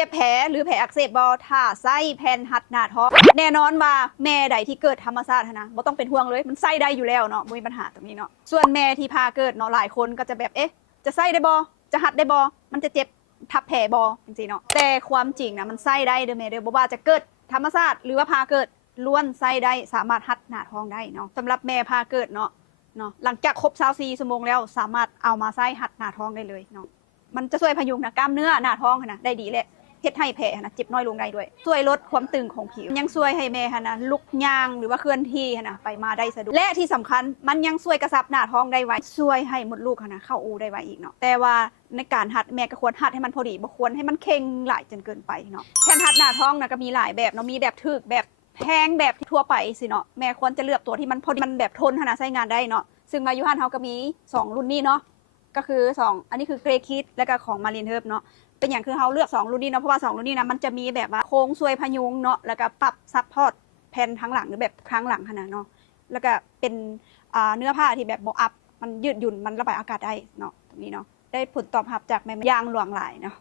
จ็บแผลหรือแผลอักเสบบอถ้าไส้แผ่นหัดหน้าท้องแน่นอนว่าแม่ใดที่เกิดธรรมชาตินะบ่ต้องเป็นห่วงเลยมันไส้ได้อยู่แล้วเนาะไม่มีปัญหาตรงนี้เนาะส่วนแม่ที่พาเกิดเนาะหลายคนก็จะแบบจะไส้ได้บอจะหัดได้บอมันจะเจ็บทับแผลบอจริงๆเนาะแต่ความจริงนะมันไส้ได้เด้อแม่เด้อบ่ว่าจะเกิดธรรมชาติหรือว่าพาเกิดล้วนไส้ได้สามารถหัดหน้าท้องได้เนาะสำหรับแม่พาเกิดเนาะหลังจากครบ24 ชั่วโมงแล้วสามารถเอามาไส้หัดหน้าท้องได้เลยเนาะมันจะช่วยพยุงนะกล้ามเนื้อหน้าท้องนะได้ดีเลยเฮ็ดให้แผลนะเจ็บน้อยลงได้ด้วยช่วยลดความตึงของผิวยังช่วยให้แม่นะลุกย่างหรือว่าเคลื่อนที่นะไปมาได้สะดวกและที่สำคัญมันยังช่วยกระชับหน้าท้องได้ไวช่วยให้มดลูกนะเข้าอูได้ไวอีกเนาะแต่ว่าในการหัดแม่ก็ควรหัดให้มันพอดีบ่ควรให้มันเข่งหลายจนเกินไปเนาะแผ่นหัดหน้าท้องนะก็มีหลายแบบเนาะมีแบบถึกแบบแพงแบบทั่วไปสิเนาะแม่ควรจะเลือกตัวที่มันพอดีมันแบบทนใช้งานได้เนาะซึ่งมายูฮันเฮาก็มี2รุ่นนี้เนาะก็คือ2อันนี้คือเกรคิดและก็ของมารินเฮิร์บเนาะเป็นอย่างคือเขาเลือก2รุ่นนี้เนาะเพราะว่า2รุ่นนี้นะมันจะมีแบบว่าโค้งซวยพยุงเนาะแล้วก็ปรับซับพอร์ตแผ่นทั้งหลังหรือแบบครั้งหลังขนาดเนาะแล้วก็เป็นเนื้อผ้าที่แบบโบอัพมันยืดหยุ่นมันระบายอากาศได้เนาะตรงนี้เนาะได้ผลตอบรับจากแม่ย่างหลวงหลายเนาะ